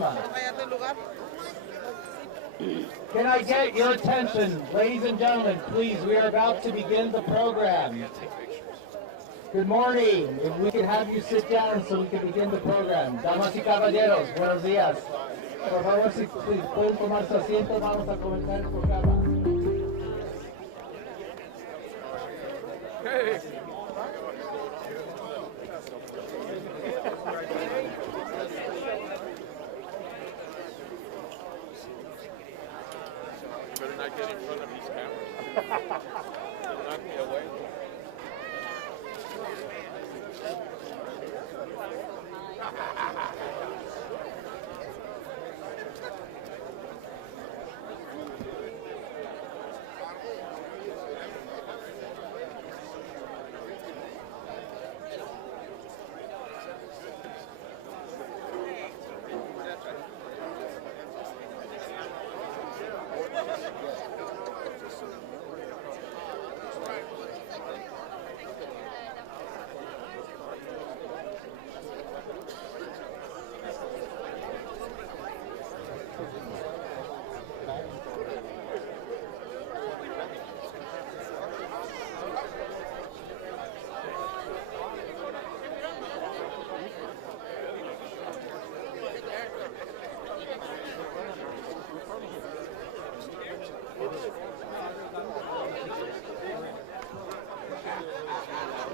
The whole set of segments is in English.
programa. Can I get your attention, ladies and gentlemen, please? We are about to begin the program. Good morning. If we can have you sit down so we can begin the program. Damas y caballeros, buenos días. Por favor, si pueden tomar su asiento, vamos a comenzar el programa. Hey. Better not get in front of these cameras. Knock me away.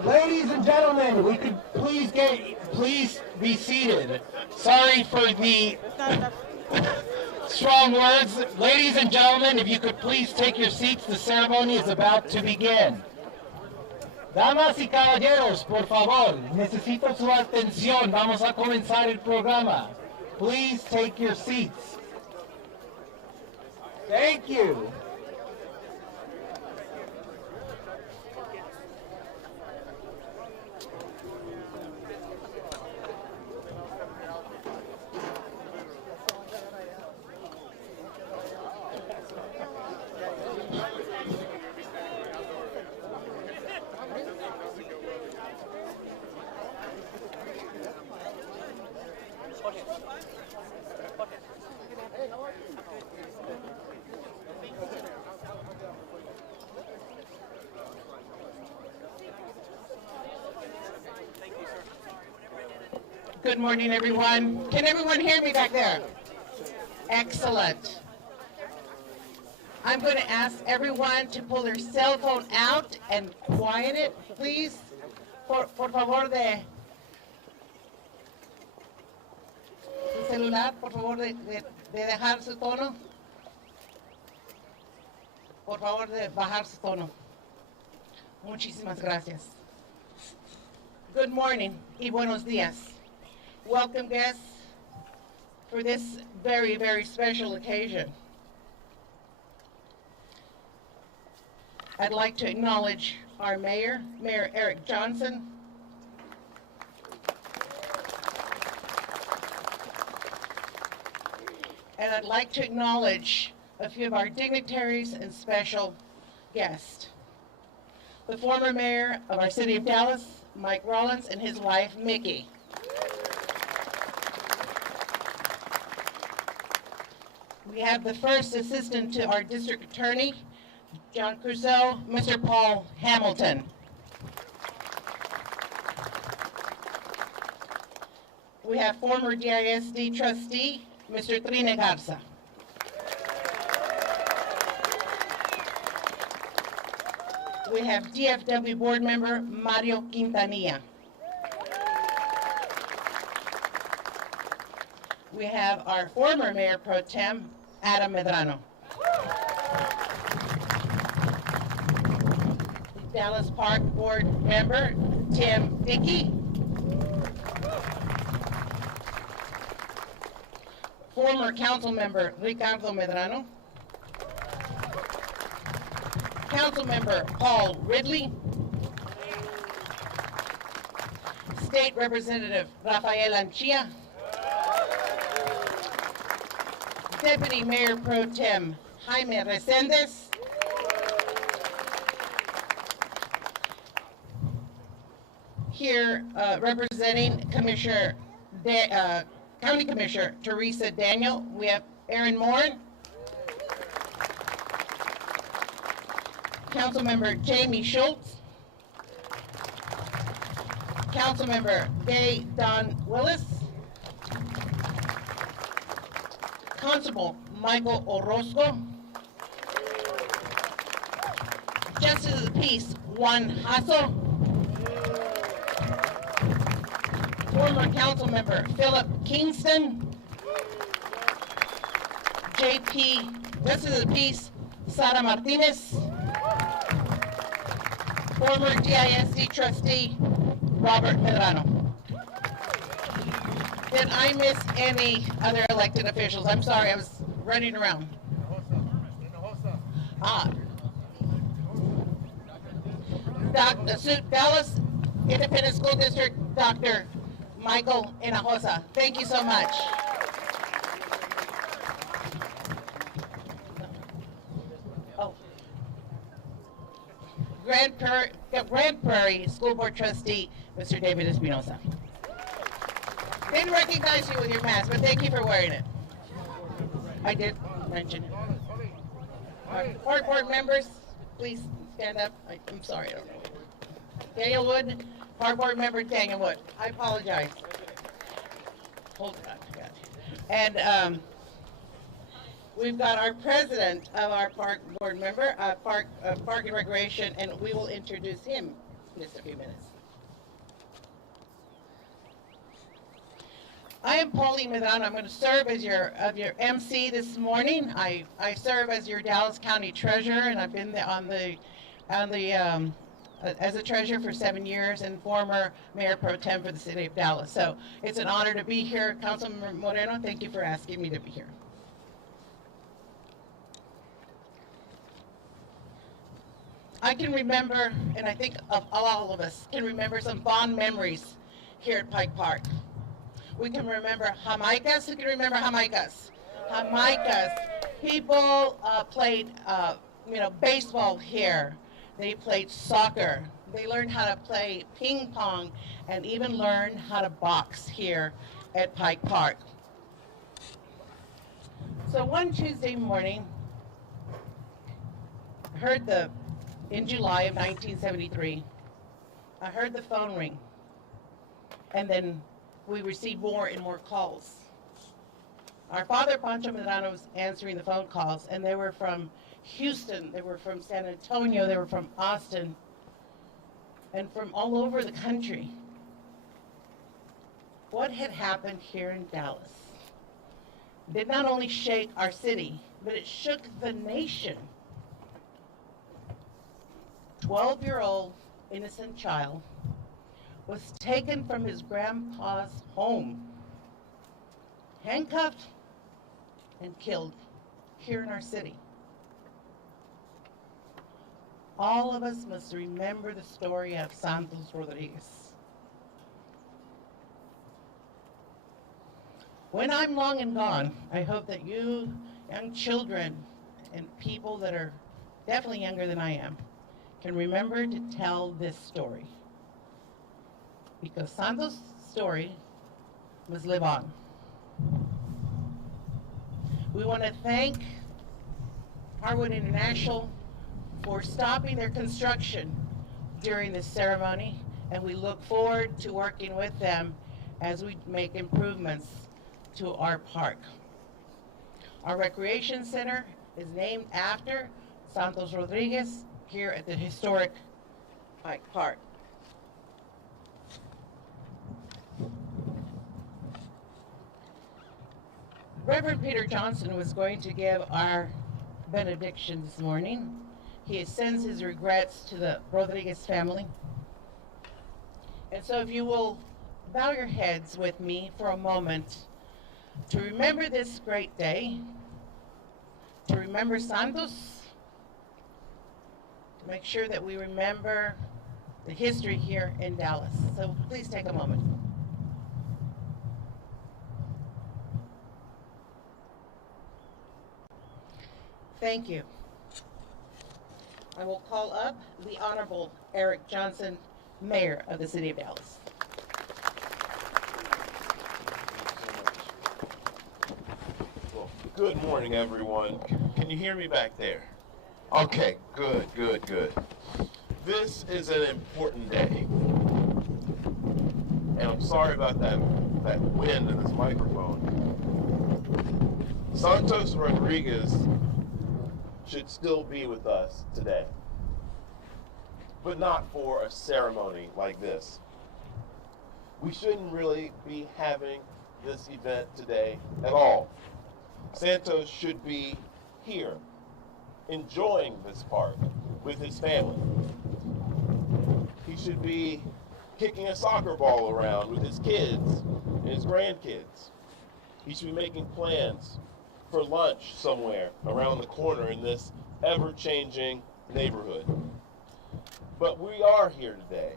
Ladies and gentlemen, we could please be seated. Sorry for the strong words. Ladies and gentlemen, if you could please take your seats, the ceremony is about to begin. Damas y caballeros, por favor, necesito su atención. Vamos a comenzar el programa. Please take your seats. Thank you. Good morning, everyone. Can everyone hear me back there? Excellent. I'm going to ask everyone to pull their cell phone out and quiet it, please. Por favor de su celular, por favor de dejar su tono. Por favor de bajar su tono. Muchísimas gracias. Good morning y buenos días. Welcome guests for this very, very special occasion. I'd like to acknowledge our mayor, Mayor Eric Johnson, and I'd like to acknowledge a few of our dignitaries and special guests. The former mayor of our city of Dallas, Mike Rollins, and his wife, Mickey. We have the first assistant to our district attorney, John Crusoe, Mr. Paul Hamilton. We have former DISD trustee, Mr. Trine Garza. We have DFW board member, Mario Quintanilla. We have our former Mayor Pro Tem, Adam Medrano. Dallas Park Board member, Tim Dickey. Former council member, Ricardo Medrano. Council member, Paul Ridley. State Representative, Rafael Anchia. Deputy Mayor Pro Tem Jaime Resendez. Here representing Commissioner County Commissioner Teresa Daniel. We have Aaron Moore. Councilmember Jamie Schultz. Councilmember Gay Don Willis. Constable Michael Orozco. Justice of the Peace Juan Hasso. Former Councilmember Philip Kingston. JP Justice of the Peace Sara Martinez. Former DISD trustee Robert Medrano. Did I miss any other elected officials? I'm sorry, I was running around. Dallas Independent School District, Dr. Michael Hinojosa. Thank you so much. Oh. Grand Prairie School Board Trustee, Mr. David Espinosa. Didn't recognize you with your mask, but thank you for wearing it. I did mention it. Board members, please stand up. I'm sorry, I don't know. Daniel Wood, Board member Daniel Wood. I apologize. Hold on, I got it. And we've got our president of our park board member, Park and Recreation, and we will introduce him in just a few minutes. I am Pauline Medrano. I'm going to serve as your MC this morning. I serve as your Dallas County Treasurer, and I've been as a treasurer for 7 years and former Mayor Pro Tem for the City of Dallas. So it's an honor to be here. Councilman Moreno, thank you for asking me to be here. I can remember, and I think all of us can remember some fond memories here at Pike Park. We can remember Jamaicas. Who can remember Jamaicas? Jamaicas. People played, baseball here. They played soccer. They learned how to play ping pong and even learned how to box here at Pike Park. So one Tuesday morning, in July of 1973, I heard the phone ring, and then we received more and more calls. Our father, Pancho Medrano, was answering the phone calls, and they were from Houston, they were from San Antonio, they were from Austin, and from all over the country. What had happened here in Dallas did not only shake our city, but it shook the nation. 12-year-old innocent child was taken from his grandpa's home, handcuffed and killed here in our city. All of us must remember the story of Santos Rodriguez. When I'm long and gone, I hope that you, young children, and people that are definitely younger than I am, can remember to tell this story. Because Santos' story must live on. We want to thank Harwood International for stopping their construction during this ceremony, and we look forward to working with them as we make improvements to our park. Our recreation center is named after Santos Rodriguez here at the historic Pike Park. Reverend Peter Johnson was going to give our benediction this morning. He sends his regrets to the Rodriguez family. And so if you will bow your heads with me for a moment to remember this great day, to remember Santos, to make sure that we remember the history here in Dallas. So please take a moment. Thank you. I will call up the Honorable Eric Johnson, Mayor of the City of Dallas. Good morning, everyone. Can you hear me back there? Okay, good. This is an important day. And I'm sorry about that wind in this microphone. Santos Rodriguez should still be with us today, but not for a ceremony like this. We shouldn't really be having this event today at all. Santos should be here, enjoying this park with his family. He should be kicking a soccer ball around with his kids and his grandkids. He should be making plans for lunch somewhere around the corner in this ever-changing neighborhood. But we are here today,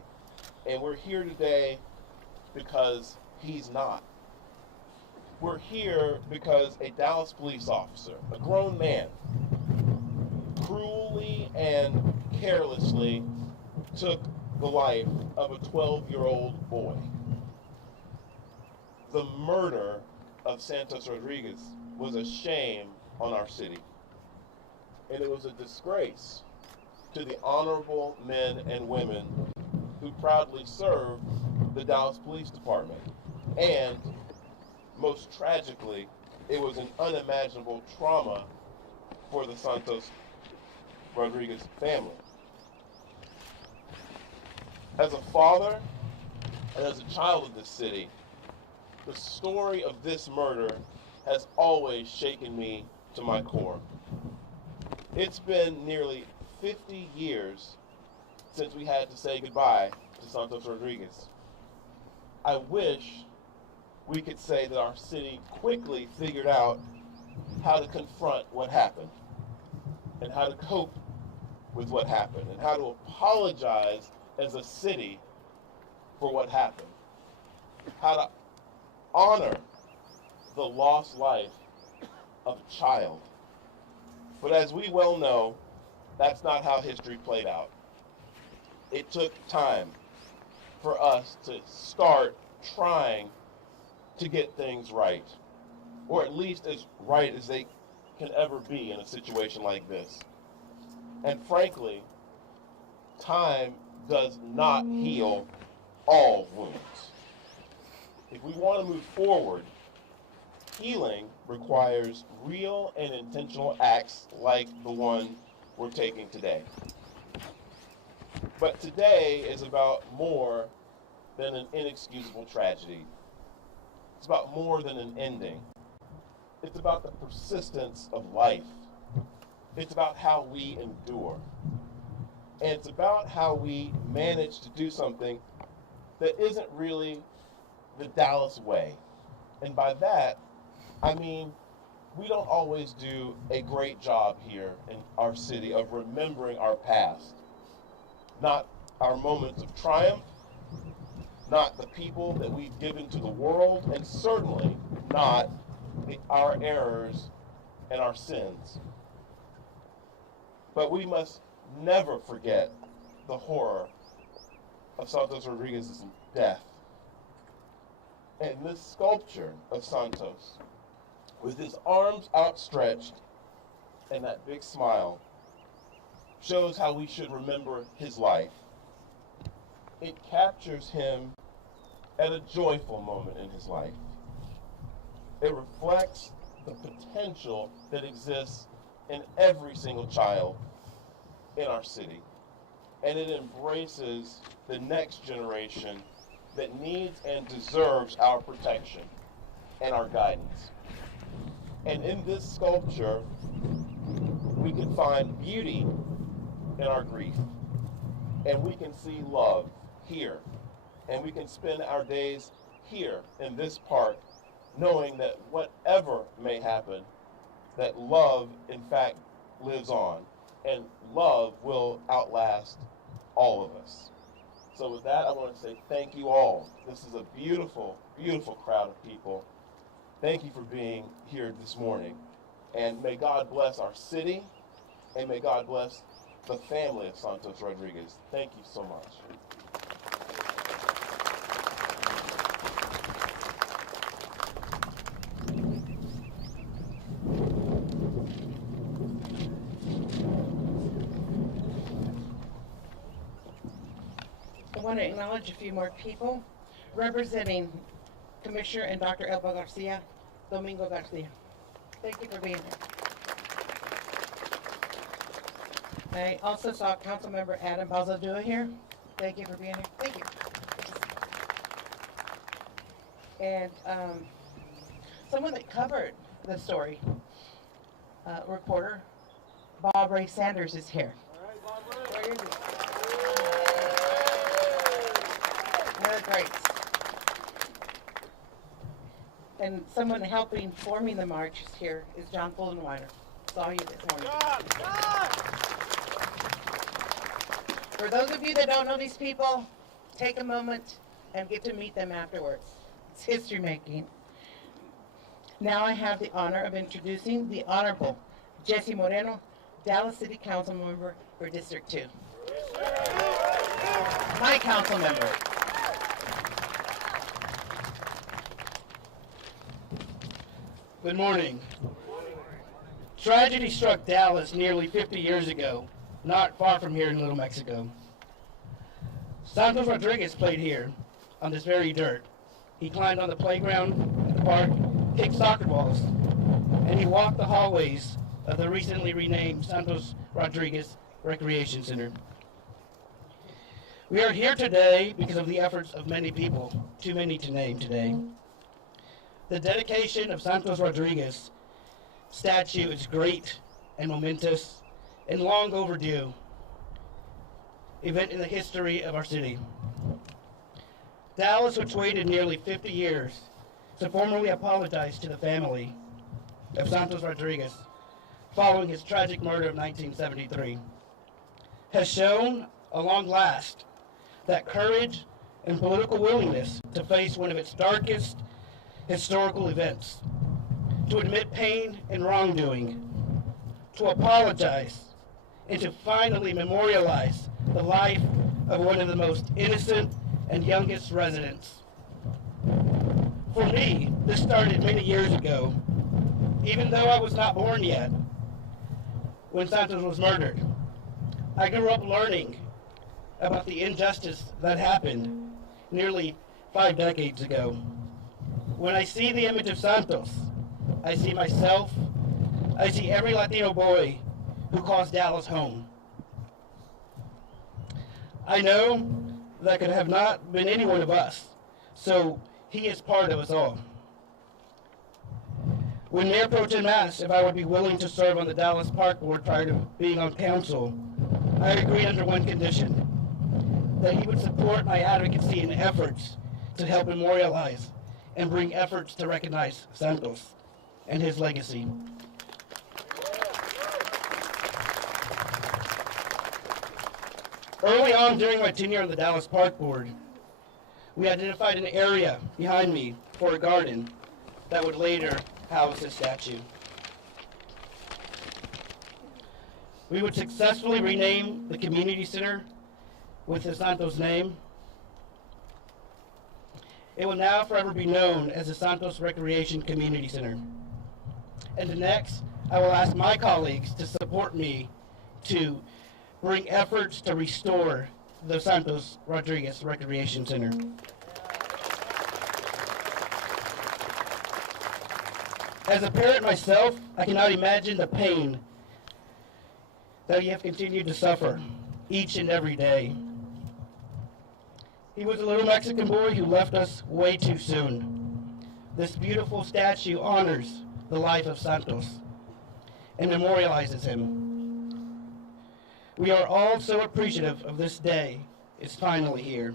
and we're here today because he's not. We're here because a Dallas police officer, a grown man, cruelly and carelessly took the life of a 12-year-old boy. The murder of Santos Rodriguez was a shame on our city, and it was a disgrace to the honorable men and women who proudly serve the Dallas Police Department. And most tragically, it was an unimaginable trauma for the Santos Rodriguez family. As a father and as a child of this city, the story of this murder has always shaken me to my core. It's been nearly 50 years since we had to say goodbye to Santos Rodriguez. I wish we could say that our city quickly figured out how to confront what happened and how to cope with what happened and how to apologize as a city for what happened, how to honor the lost life of a child. But as we well know, that's not how history played out. It took time for us to start trying to get things right, or at least as right as they can ever be in a situation like this. And frankly, time does not heal all wounds. If we want to move forward, healing requires real and intentional acts like the one we're taking today. But today is about more than an inexcusable tragedy. It's about more than an ending. It's about the persistence of life. It's about how we endure. And it's about how we manage to do something that isn't really the Dallas way. And by that, I mean, we don't always do a great job here in our city of remembering our past. Not our moments of triumph, not the people that we've given to the world, and certainly not our errors and our sins. But we must never forget the horror of Santos Rodriguez's death. And this sculpture of Santos, with his arms outstretched and that big smile, shows how we should remember his life. It captures him at a joyful moment in his life. It reflects the potential that exists in every single child in our city. And it embraces the next generation that needs and deserves our protection and our guidance. And in this sculpture, we can find beauty in our grief. And we can see love here. And we can spend our days here in this park knowing that whatever may happen, that love, in fact, lives on. And love will outlast all of us. So with that, I want to say thank you all. This is a beautiful, beautiful crowd of people. Thank you for being here this morning. And may God bless our city, and may God bless the family of Santos Rodriguez. Thank you so much. want to acknowledge a few more people. Representing Commissioner and Dr. Elba Garcia, Domingo Garcia. Thank you for being here. I also saw Councilmember Adam Balzadua here. Thank you for being here. Thank you. And someone that covered the story, reporter Bob Ray Sanders is here. Where is he? They're great. And someone helping forming the march is here is John Fuldenweiner. Saw you this morning. For those of you that don't know these people, take a moment and get to meet them afterwards. It's history making. Now I have the honor of introducing the Honorable Jesse Moreno, Dallas City Council member for District 2. My council member. Good morning. Tragedy struck Dallas nearly 50 years ago, not far from here in Little Mexico. Santos Rodriguez played here, on this very dirt. He climbed on the playground at the park, kicked soccer balls, and he walked the hallways of the recently renamed Santos Rodriguez Recreation Center. We are here today because of the efforts of many people, too many to name today. The dedication of Santos Rodriguez statue is great and momentous and long overdue event in the history of our city. Dallas, which waited nearly 50 years to formally apologize to the family of Santos Rodriguez following his tragic murder of 1973, has shown, at long last, that courage and political willingness to face one of its darkest historical events, to admit pain and wrongdoing, to apologize, and to finally memorialize the life of one of the most innocent and youngest residents. For me, this started many years ago, even though I was not born yet when Santos was murdered. I grew up learning about the injustice that happened nearly 5 decades ago. When I see the image of Santos, I see myself, I see every Latino boy who calls Dallas home. I know that could have not been any one of us, so he is part of us all. When Mayor Pro Tem asked if I would be willing to serve on the Dallas Park Board prior to being on council, I agreed under one condition, that he would support my advocacy and efforts to help memorialize and bring efforts to recognize Santos and his legacy. Early on during my tenure on the Dallas Park Board, we identified an area behind me for a garden that would later house his statue. We would successfully rename the community center with the Santos name. It will now forever be known as the Santos Recreation Community Center. And next, I will ask my colleagues to support me to bring efforts to restore the Santos Rodriguez Recreation Center. As a parent myself, I cannot imagine the pain that you have continued to suffer each and every day. He was a little Mexican boy who left us way too soon. This beautiful statue honors the life of Santos and memorializes him. We are all so appreciative of this day. It's finally here.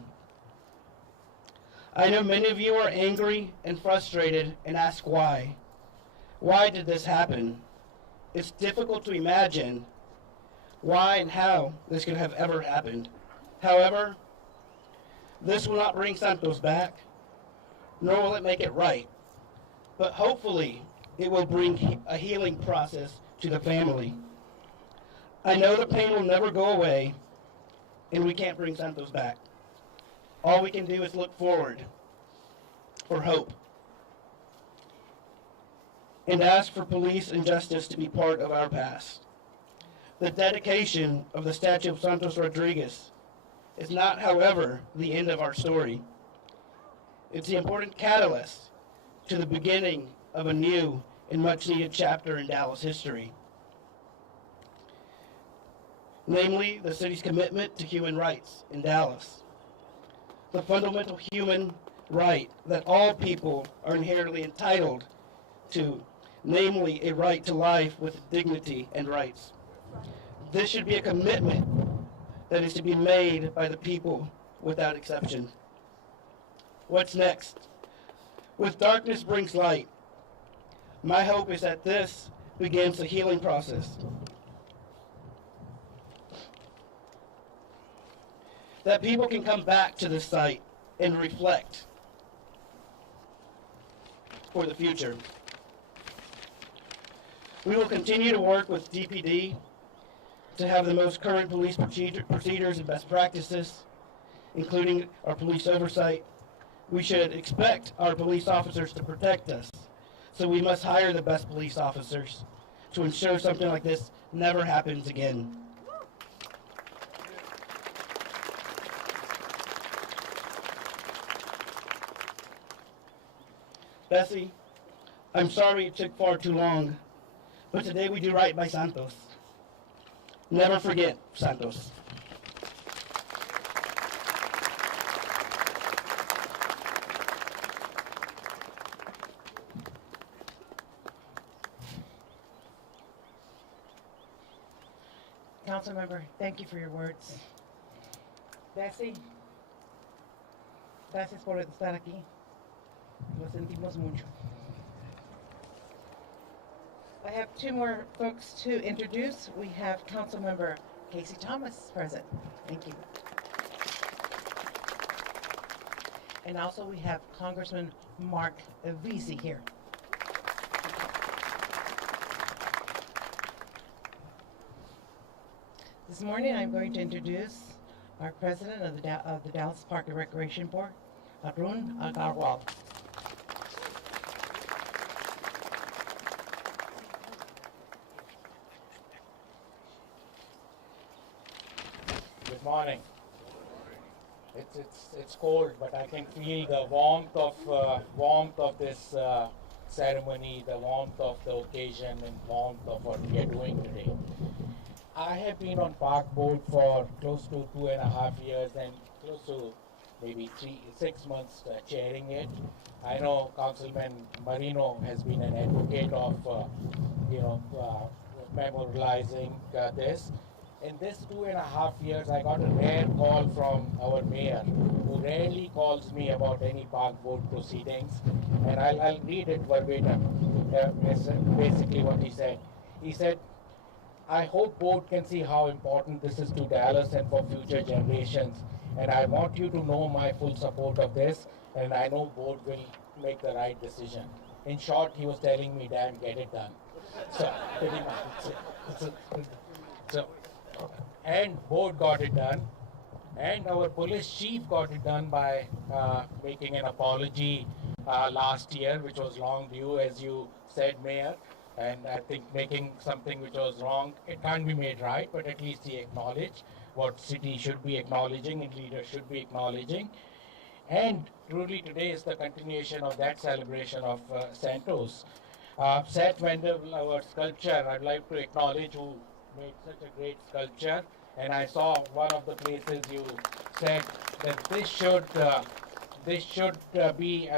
I know many of you are angry and frustrated and ask why. Why did this happen? It's difficult to imagine why and how this could have ever happened. However, this will not bring Santos back, nor will it make it right. But hopefully, it will bring a healing process to the family. I know the pain will never go away, and we can't bring Santos back. All we can do is look forward for hope and ask for police and justice to be part of our past. The dedication of the statue of Santos Rodriguez is not, however, the end of our story. It's the important catalyst to the beginning of a new and much-needed chapter in Dallas history. Namely, the city's commitment to human rights in Dallas. The fundamental human right that all people are inherently entitled to, namely a right to life with dignity and rights. This should be a commitment that is to be made by the people without exception. What's next? With darkness brings light. My hope is that this begins the healing process. That people can come back to this site and reflect for the future. We will continue to work with DPD to have the most current police procedures and best practices, including our police oversight. We should expect our police officers to protect us, so we must hire the best police officers to ensure something like this never happens again. Bessie, I'm sorry it took far too long, but today we do right by Santos. Never forget Santos. Councilmember, thank you for your words. Bessie, gracias por estar aquí. Lo sentimos mucho. I have two more folks to introduce. We have Councilmember Casey Thomas present. Thank you. And also we have Congressman Mark Vesey here. This morning I'm going to introduce our president of the Dallas Park and Recreation Board, Arun Agarwal. Good morning. It's cold, but I can feel the warmth of this ceremony, the warmth of the occasion, and warmth of what we are doing today. I have been on Park Board for close to 2.5 years and close to maybe 6 months chairing it. I know Councilman Moreno has been an advocate of memorializing this. In this 2.5 years, I got a rare call from our mayor, who rarely calls me about any Park Board proceedings, and I'll read it verbatim. Basically what he said. He said, I hope board can see how important this is to Dallas and for future generations, and I want you to know my full support of this, and I know board will make the right decision. In short, he was telling me, damn, get it done. So, pretty much. And board got it done, and our police chief got it done by making an apology last year, which was long due, as you said, Mayor. And I think making something which was wrong, it can't be made right, but at least he acknowledged what city should be acknowledging and leaders should be acknowledging. And truly today is the continuation of that celebration of Santos. Seth Vendel, our sculpture, I'd like to acknowledge, who made such a great sculpture. And I saw one of the places you said that this should be,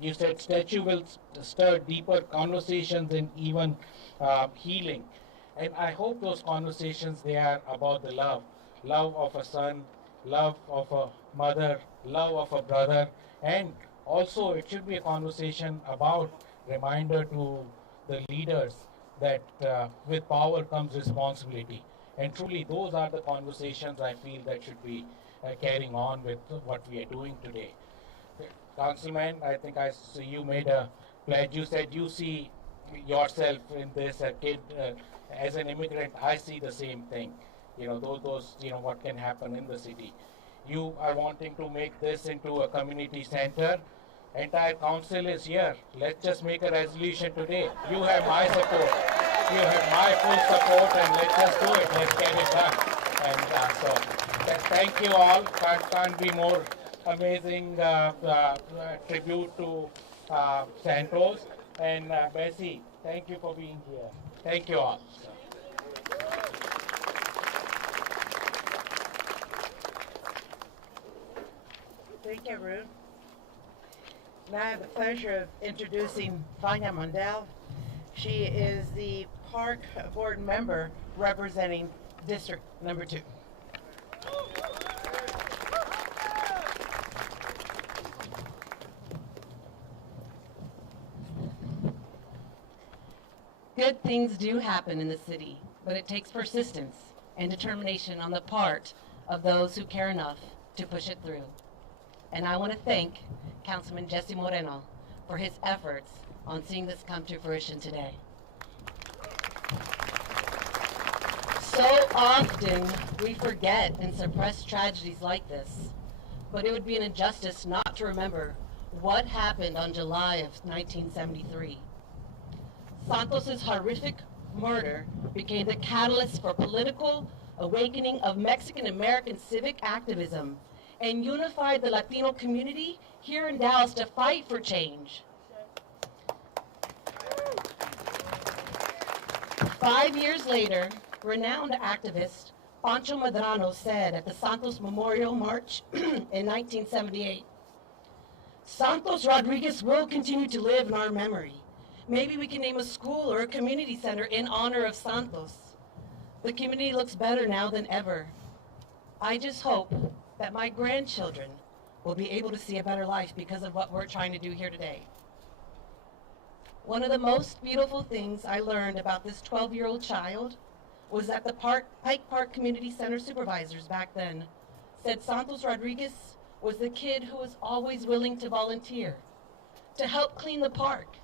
you said statue will stir deeper conversations and even healing. And I hope those conversations, they are about the love of a son, love of a mother, love of a brother. And also it should be a conversation about reminder to the leaders that with power comes responsibility. And truly those are the conversations I feel that should be carrying on with what we are doing today. Councilman, I think I see you made a pledge. You said you see yourself in this, a kid, as an immigrant. I see the same thing. Those what can happen in the city. You are wanting to make this into a community center. Entire council is here. Let's just make a resolution today. You have my support. You have my full support, and let's just do it. Let's get it done. And so Thank you all. Can't be more amazing tribute to Santos. And Bessie, thank you for being here. Thank you all. Thank you, Arun. Now I have the pleasure of introducing Fina Mondale. She is the Park Board member representing District Number 2. Good things do happen in the city, but it takes persistence and determination on the part of those who care enough to push it through. And I want to thank Councilman Jesse Moreno for his efforts on seeing this come to fruition today. So often we forget and suppress tragedies like this, but it would be an injustice not to remember what happened on July of 1973. Santos's horrific murder became the catalyst for political awakening of Mexican-American civic activism and unified the Latino community here in Dallas to fight for change. 5 years later, renowned activist Pancho Medrano said at the Santos Memorial March in 1978, "Santos Rodriguez will continue to live in our memory. Maybe we can name a school or a community center in honor of Santos. The community looks better now than ever. I just hope that my grandchildren will be able to see a better life because of what we're trying to do here today." One of the most beautiful things I learned about this 12-year-old child was that the Pike Park Community Center supervisors back then said Santos Rodriguez was the kid who was always willing to volunteer, to help clean the park,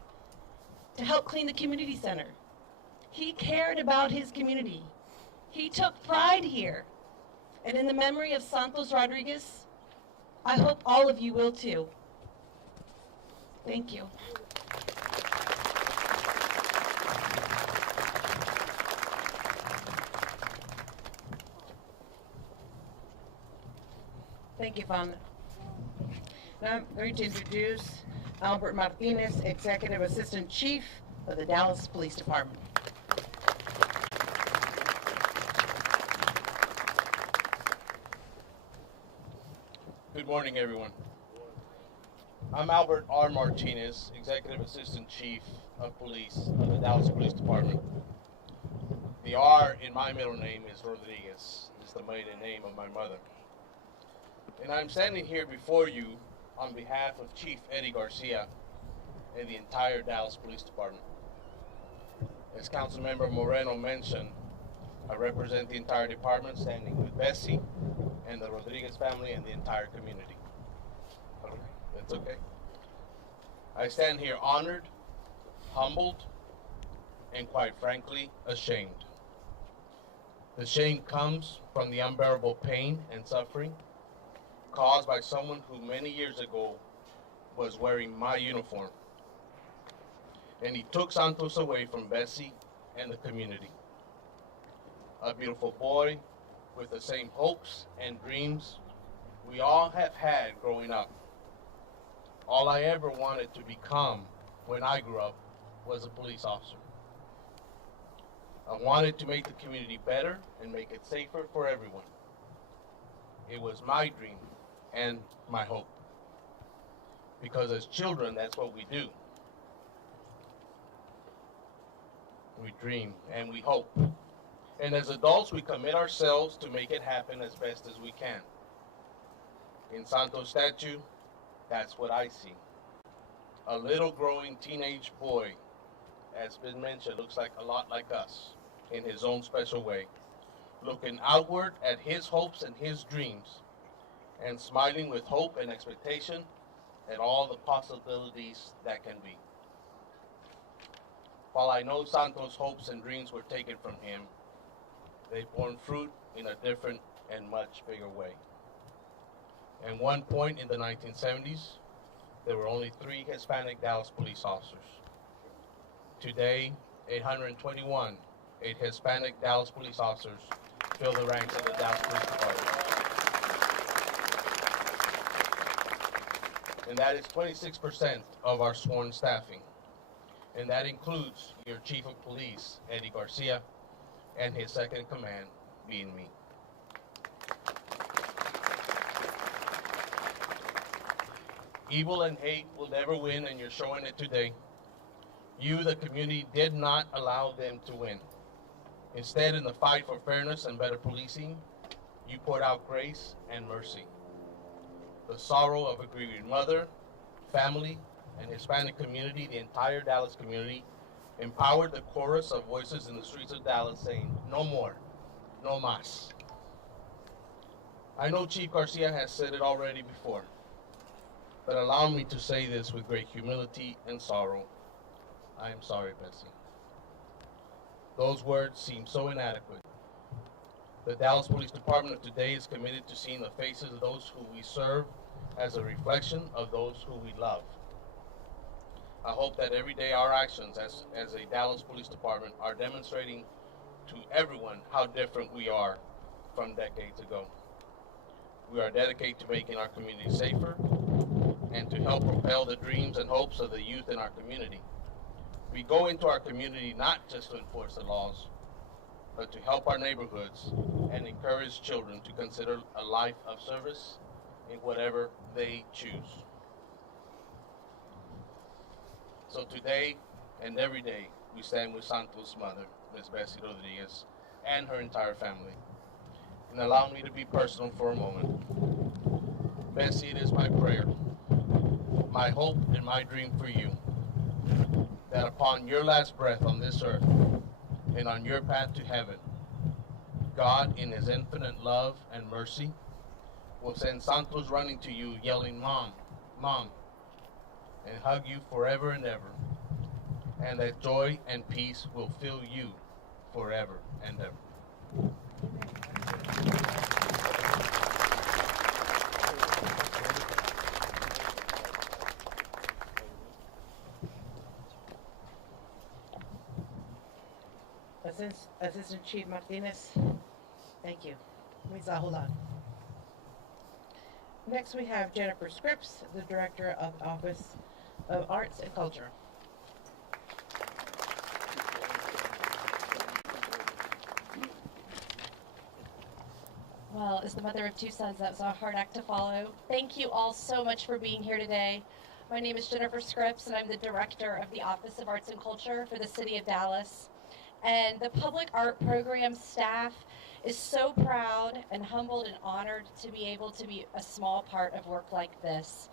to help clean the community center. He cared about his community. He took pride here. And in the memory of Santos Rodriguez, I hope all of you will too. Thank you. Thank you, Fana. Now I'm going to introduce Albert Martinez, Executive Assistant Chief of the Dallas Police Department. Good morning, everyone. I'm Albert R. Martinez, Executive Assistant Chief of Police of the Dallas Police Department. The R in my middle name is Rodriguez. It's the maiden name of my mother. And I'm standing here before you on behalf of Chief Eddie Garcia and the entire Dallas Police Department. As Councilmember Moreno mentioned, I represent the entire department, standing with Bessie and the Rodriguez family and the entire community. Okay, that's okay. I stand here honored, humbled, and quite frankly, ashamed. The shame comes from the unbearable pain and suffering caused by someone who many years ago was wearing my uniform. And he took Santos away from Bessie and the community. A beautiful boy with the same hopes and dreams we all have had growing up. All I ever wanted to become when I grew up was a police officer. I wanted to make the community better and make it safer for everyone. It was my dream and my hope. Because as children, that's what we do. We dream and we hope. And as adults, we commit ourselves to make it happen as best as we can. In Santos' statue, that's what I see. A little growing teenage boy, as been mentioned, looks like a lot like us in his own special way, looking outward at his hopes and his dreams, and smiling with hope and expectation at all the possibilities that can be. While I know Santos' hopes and dreams were taken from him, they've borne fruit in a different and much bigger way. At one point in the 1970s, there were only 3 Hispanic Dallas police officers. Today, 821 Hispanic Dallas police officers fill the ranks of the Dallas Police Department. and that is 26% of our sworn staffing. And that includes your Chief of Police, Eddie Garcia, and his second in command being me. Evil and hate will never win, and you're showing it today. You, the community, did not allow them to win. Instead, in the fight for fairness and better policing, you poured out grace and mercy. The sorrow of a grieving mother, family, and Hispanic community, the entire Dallas community, empowered the chorus of voices in the streets of Dallas saying, no more, no más. I know Chief Garcia has said it already before, but allow me to say this with great humility and sorrow. I am sorry, Bessie. Those words seem so inadequate. The Dallas Police Department of today is committed to seeing the faces of those who we serve as a reflection of those who we love. I hope that every day our actions as a Dallas Police Department are demonstrating to everyone how different we are from decades ago. We are dedicated to making our community safer and to help propel the dreams and hopes of the youth in our community. We go into our community not just to enforce the laws, but to help our neighborhoods and encourage children to consider a life of service in whatever they choose. So today and every day, we stand with Santos' mother, Ms. Bessie Rodriguez, and her entire family. And allow me to be personal for a moment. Bessie, it is my prayer, my hope, and my dream for you, that upon your last breath on this earth and on your path to heaven, God, in his infinite love and mercy, will send Santos running to you, yelling, Mom, Mom, and hug you forever and ever, and that joy and peace will fill you forever and ever. Assistant Chief Martinez, thank you. Next we have Jennifer Scripps, the Director of the Office of Arts and Culture. Well, as the mother of two sons, that was a hard act to follow. Thank you all so much for being here today. My name is Jennifer Scripps, and I'm the Director of the Office of Arts and Culture for the City of Dallas. And the Public Art Program staff is so proud and humbled and honored to be able to be a small part of work like this.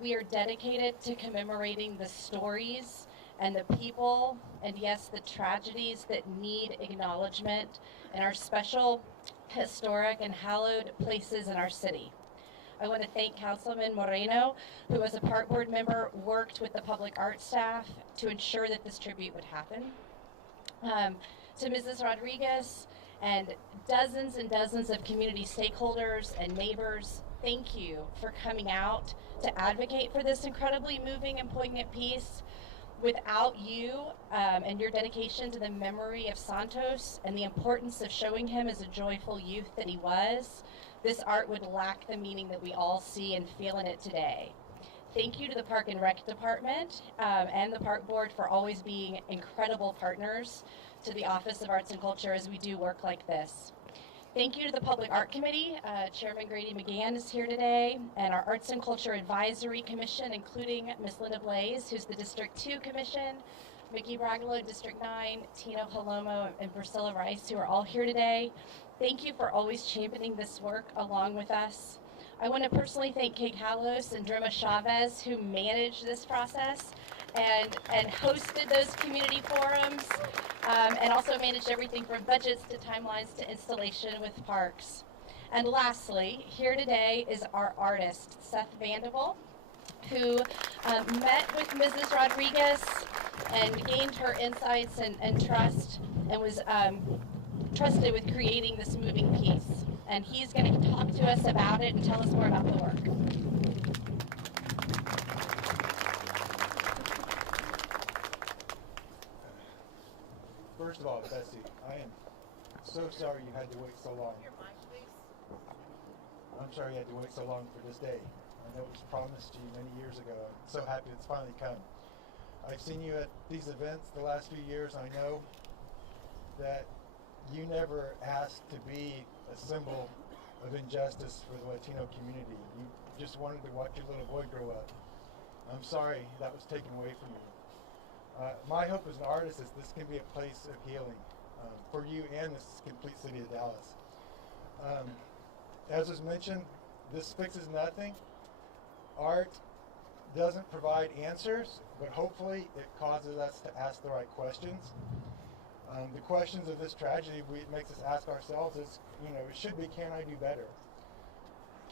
We are dedicated to commemorating the stories and the people, and yes, the tragedies that need acknowledgement in our special, historic, and hallowed places in our city. I want to thank Councilman Moreno, who as a park board member worked with the public art staff to ensure that this tribute would happen. To Mrs. Rodriguez and dozens of community stakeholders and neighbors, thank you for coming out to advocate for this incredibly moving and poignant piece. Without you and your dedication to the memory of Santos and the importance of showing him as a joyful youth that he was, this art would lack the meaning that we all see and feel in it today. Thank you to the Park and Rec Department and the Park Board for always being incredible partners to the Office of Arts and Culture as we do work like this. Thank you to the Public Art Committee. Chairman Grady McGann is here today, and our Arts and Culture Advisory Commission, including Ms. Linda Blaze, who's the District 2 Commission, Mickey Bragalo, District 9, Tino Palomo, and Priscilla Rice, who are all here today. Thank you for always championing this work along with us. I want to personally thank Kate Hallos and Drema Chavez, who managed this process and hosted those community forums, and also managed everything from budgets to timelines to installation with parks. And lastly, here today is our artist, Seth Vanderbilt, who met with Mrs. Rodriguez and gained her insights and trust, and was trusted with creating this moving piece. And he's going to talk to us about it and tell us more about the work. First of all, Bessie, I am so sorry you had to wait so long. I'm sorry you had to wait so long for this day. I'm that was promised to you many years ago. I'm so happy it's finally come. I've seen you at these events the last few years. I know that you never asked to be a symbol of injustice for the Latino community. You just wanted to watch your little boy grow up. I'm sorry that was taken away from you. My hope as an artist is this can be a place of healing for you and this complete city of Dallas. As was mentioned, this fixes nothing. Art doesn't provide answers, but hopefully it causes us to ask the right questions. The questions of this tragedy it makes us ask ourselves is, it should be, can I do better?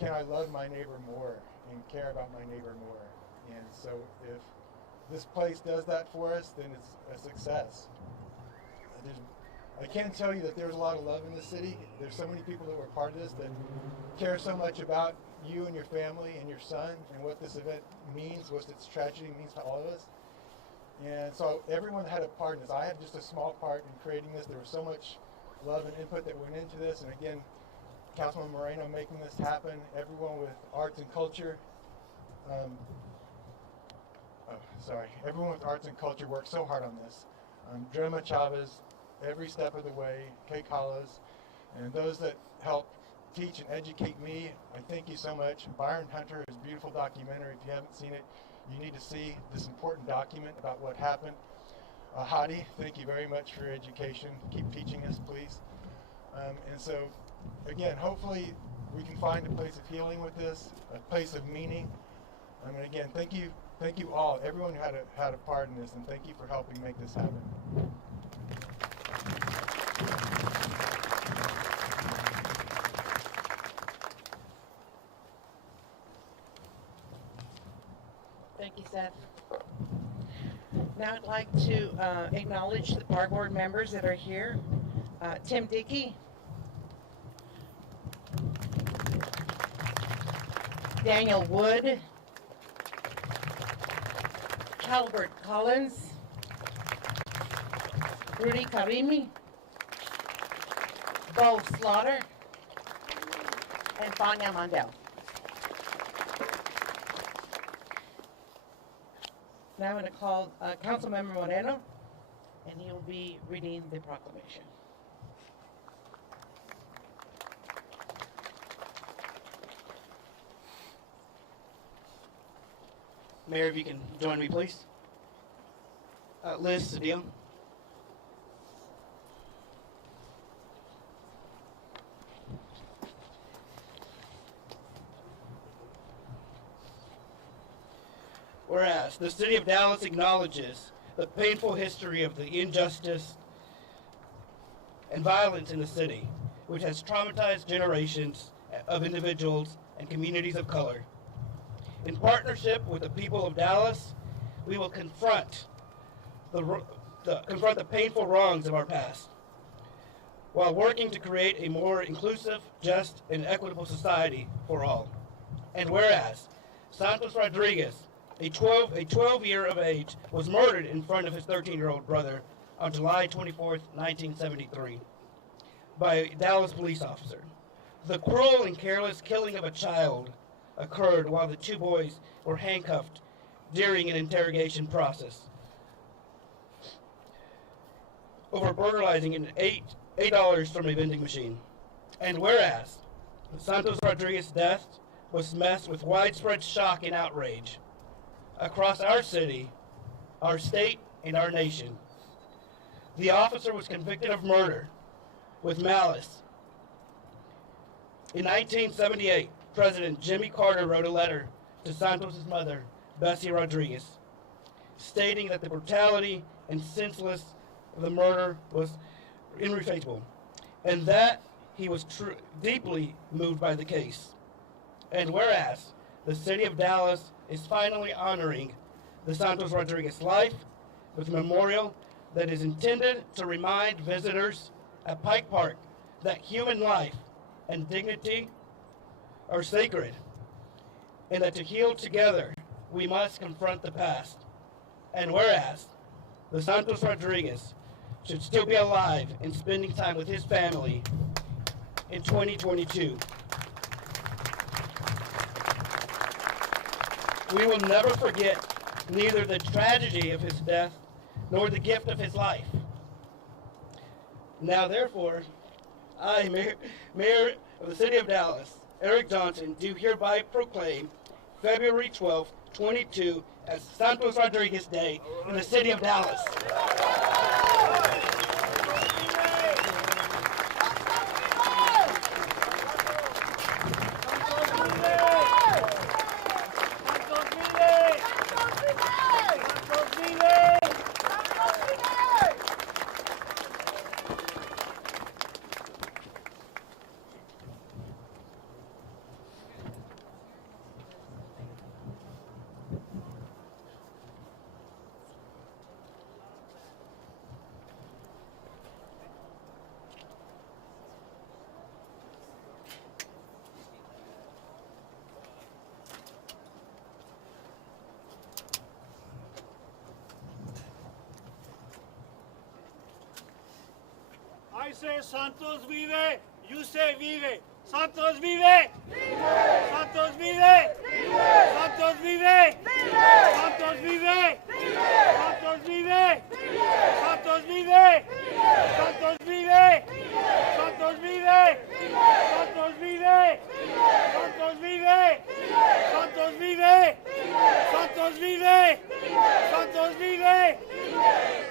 Can I love my neighbor more and care about my neighbor more? And so if this place does that for us, then it's a success. I can tell you that there's a lot of love in the city. There's so many people that were part of this that care so much about you and your family and your son and what this event means, what this tragedy means to all of us. And so everyone had a part in this. I had just a small part in creating this. There was so much love and input that went into this. And again, Councilman Moreno making this happen, everyone with arts and culture. Everyone with arts and culture worked so hard on this. Drema Chavez, every step of the way, Kay Collis, and those that help teach and educate me, I thank you so much. Byron Hunter, his beautiful documentary, if you haven't seen it, you need to see this important document about what happened. Hadi, thank you very much for your education. Keep teaching us, please. And so, again, hopefully we can find a place of healing with this, a place of meaning. And again, thank you all, everyone who had a part in this, and thank you for helping make this happen. Thank you, Seth. Now I'd like to acknowledge the park board members that are here. Tim Dickey, Daniel Wood, Calvert Collins, Rudy Karimi, Bo Slaughter, and Fina Mondale. Now I'm going to call Councilman Moreno, and he will be reading the proclamation. Mayor, if you can join me, please. Liz Cedillo. Whereas the city of Dallas acknowledges the painful history of the injustice and violence in the city, which has traumatized generations of individuals and communities of color. In partnership with the people of Dallas, we will confront the painful wrongs of our past, while working to create a more inclusive, just, and equitable society for all. And whereas Santos Rodriguez, a 12-year of age, was murdered in front of his 13-year-old brother on July 24th, 1973, by a Dallas police officer. The cruel and careless killing of a child occurred while the two boys were handcuffed during an interrogation process over burglarizing an $8 from a vending machine. And whereas Santos Rodriguez's death was met with widespread shock and outrage across our city, our state, and our nation. The officer was convicted of murder with malice. In 1978, President Jimmy Carter wrote a letter to Santos' mother, Bessie Rodriguez, stating that the brutality and senselessness of the murder was irrefutable, and that he was deeply moved by the case. And whereas the city of Dallas is finally honoring the Santos Rodriguez life with a memorial that is intended to remind visitors at Pike Park that human life and dignity are sacred, and that to heal together, we must confront the past. And whereas the Santos Rodriguez should still be alive and spending time with his family in 2022. We will never forget neither the tragedy of his death nor the gift of his life. Now, therefore, I, Mayor of the City of Dallas, Eric Johnson, do hereby proclaim February 12th, 22 as Santos Rodriguez Day in the City of Dallas. I say Santos vive, you say vive. Santos vive! Vive! Santos vive! Vive! Santos vive! Vive! Santos vive! Vive! Santos vive! Vive! Santos vive! Vive! Santos vive! Vive! Santos vive! Vive! Santos vive! Vive! Santos vive! Vive! Santos vive! Vive! Santos vive! Vive! Santos vive! Vive!